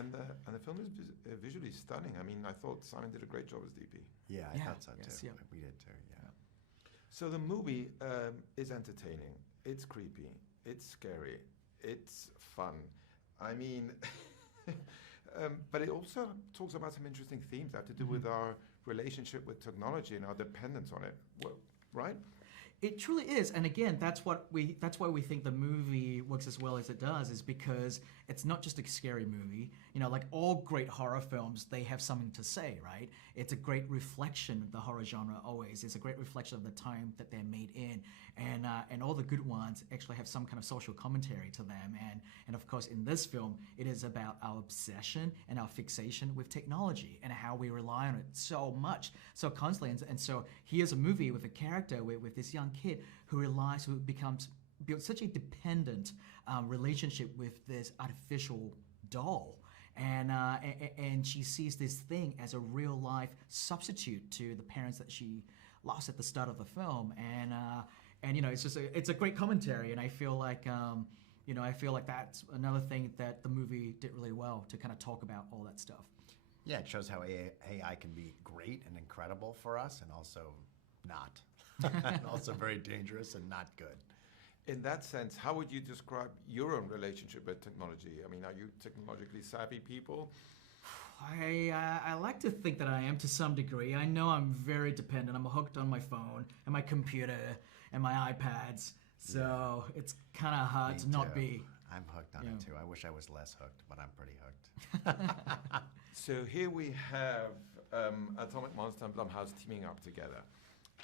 And the film is visually stunning. I mean, I thought Simon did a great job as DP. Yeah, I thought so too. Yeah. We did too. Yeah. So the movie is entertaining. It's creepy. It's scary. It's fun. I mean, but it also talks about some interesting themes that have to do with our relationship with technology and our dependence on it. Well, right? It truly is, and again, that's why we think the movie works as well as it does, is because it's not just a scary movie. You know, like all great horror films, they have something to say, right? It's a great reflection of the horror genre always. It's a great reflection of the time that they're made in, and all the good ones actually have some kind of social commentary to them. And of course, in this film, it is about our obsession and our fixation with technology and how we rely on it so much, so constantly. And so here's a movie with a character with this young kid who builds such a dependent relationship with this artificial doll, and she sees this thing as a real life substitute to the parents that she lost at the start of the film, and you know, it's a great commentary, and I feel like that's another thing that the movie did really well to kind of talk about all that stuff. Yeah, it shows how AI can be great and incredible for us, and also not. And also very dangerous and not good. In that sense, how would you describe your own relationship with technology? I mean, are you technologically savvy people? I like to think that I am to some degree. I know I'm very dependent. I'm hooked on my phone and my computer and my iPads, so it's kind of hard to not be. I'm hooked on it too. I wish I was less hooked, but I'm pretty hooked. So here we have Atomic Monster and Blumhouse teaming up together.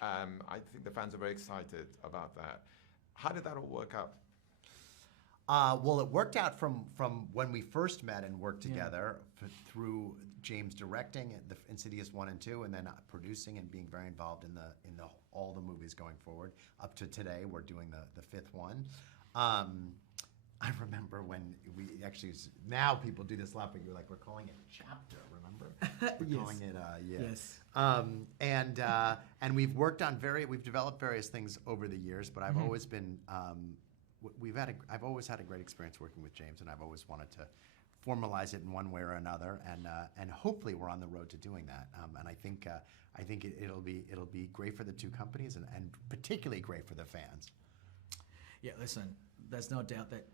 I think the fans are very excited about that. How did that all work out? Well, it worked out from when we first met and worked together through James directing the Insidious 1 and 2, and then producing and being very involved in all the movies going forward. Up to today, we're doing the fifth one. I remember when we actually, now people do this a lot, but you're like, we're calling it chapter, remember? We're calling it, Yes. And we've worked on we've developed various things over the years, but I've always been, I've always had a great experience working with James, and I've always wanted to formalize it in one way or another, and hopefully we're on the road to doing that. And I think it'll be great for the two companies, and particularly great for the fans. Yeah, listen, there's no doubt that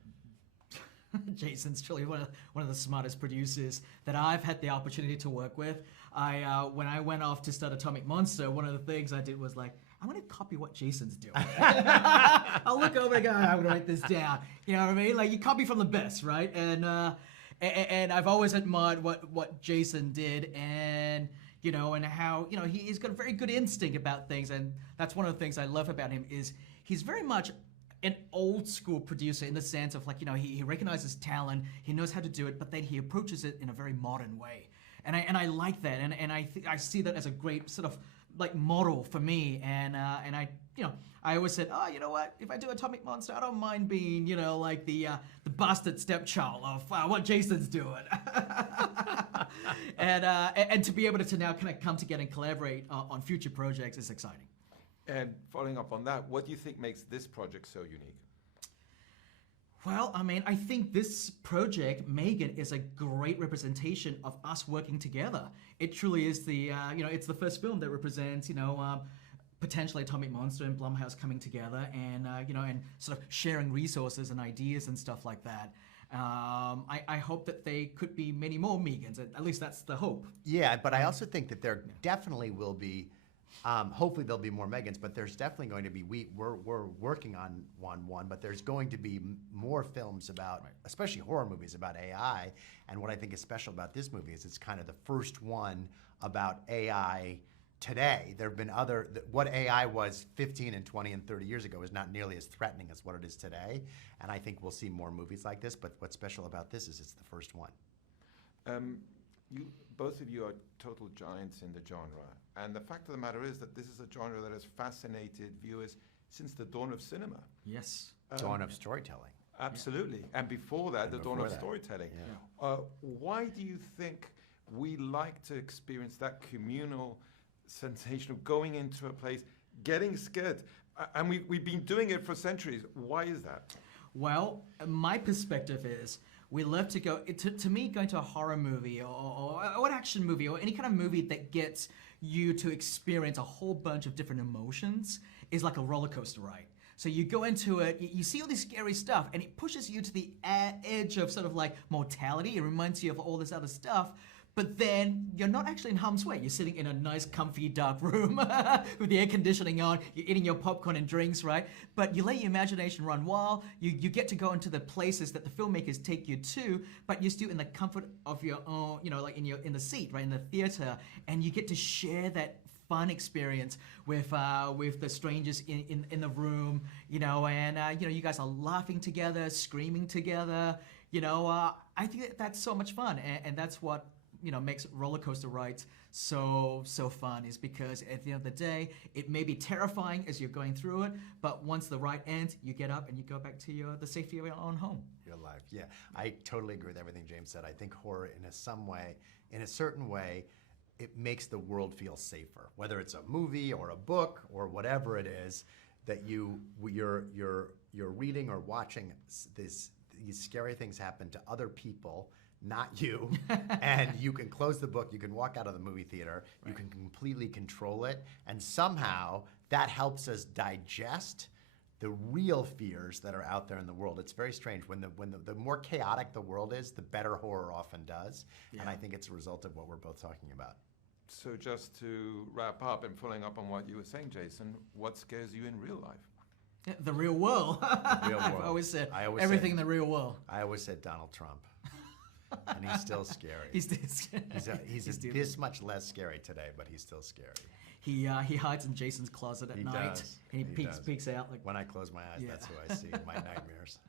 Jason's truly one of the smartest producers that I've had the opportunity to work with. When I went off to start Atomic Monster, one of the things I did was like, I'm going to copy what Jason's doing. I'll look over and go, I'm going to write this down. You know what I mean? Like, you copy from the best, right? And I've always admired what Jason did, and you know, and how, you know, he's got a very good instinct about things, and that's one of the things I love about him is he's very much an old school producer in the sense of, like, you know, he recognizes talent, he knows how to do it, but then he approaches it in a very modern way. And I like that, and I see that as a great sort of like model for me, and I, you know, I always said, oh, you know what, if I do Atomic Monster, I don't mind being, you know, like the bastard stepchild of what Jason's doing. And to be able to now kind of come together and collaborate on future projects is exciting. And following up on that, what do you think makes this project so unique? Well, I mean, I think this project, M3gan, is a great representation of us working together. It truly is the, you know, it's the first film that represents, you know, potentially Atomic Monster and Blumhouse coming together, and you know, and sort of sharing resources and ideas and stuff like that. I hope that they could be many more M3gans. At least that's the hope. Yeah, but I also think that there definitely will be. Hopefully there'll be more M3gans, but there's definitely going to be, we're working on one, but there's going to be more films about, especially horror movies about AI. And what I think is special about this movie is it's kind of the first one about AI today. There have been what AI was 15 and 20 and 30 years ago is not nearly as threatening as what it is today. And I think we'll see more movies like this, but what's special about this is it's the first one. Both of you are total giants in the genre. And the fact of the matter is that this is a genre that has fascinated viewers since the dawn of cinema. Yes. Dawn of storytelling. Absolutely. Yeah. And before that, the dawn of storytelling. Yeah. Why do you think we like to experience that communal sensation of going into a place, getting scared? And we've been doing it for centuries. Why is that? Well, my perspective is, we love to go. To me, going to a horror movie or an action movie or any kind of movie that gets you to experience a whole bunch of different emotions is like a roller coaster ride. So you go into it, you see all this scary stuff, and it pushes you to the edge of sort of like mortality. It reminds you of all this other stuff. But then you're not actually in harm's way. You're sitting in a nice, comfy, dark room with the air conditioning on. You're eating your popcorn and drinks, right? But you let your imagination run wild. You get to go into the places that the filmmakers take you to, but you're still in the comfort of your own, like in the seat, right, in the theater, and you get to share that fun experience with the strangers in the room, and you guys are laughing together, screaming together. I think that's so much fun, and that's what makes roller coaster rides so fun, is because at the end of the day, it may be terrifying as you're going through it, but once the ride ends, you get up and you go back to the safety of your own home. Your life, yeah. I totally agree with everything James said. I think horror, in a certain way, it makes the world feel safer. Whether it's a movie or a book or whatever it is that you're reading or watching, these scary things happen to other people, not you, and you can close the book, you can walk out of the movie theater, right. You can completely control it, and somehow that helps us digest the real fears that are out there in the world. It's very strange. When the more chaotic the world is, the better horror often does, and I think it's a result of what we're both talking about. So just to wrap up and following up on what you were saying, Jason, what scares you in real life? The real world. The real world. I've always said everything in the real world. I always said Donald Trump. And he's still scary. He's still scary. He's this much less scary today, but he's still scary. He hides in Jason's closet at night. Does. And he peeks out. Like, when I close my eyes, that's who I see in my nightmares.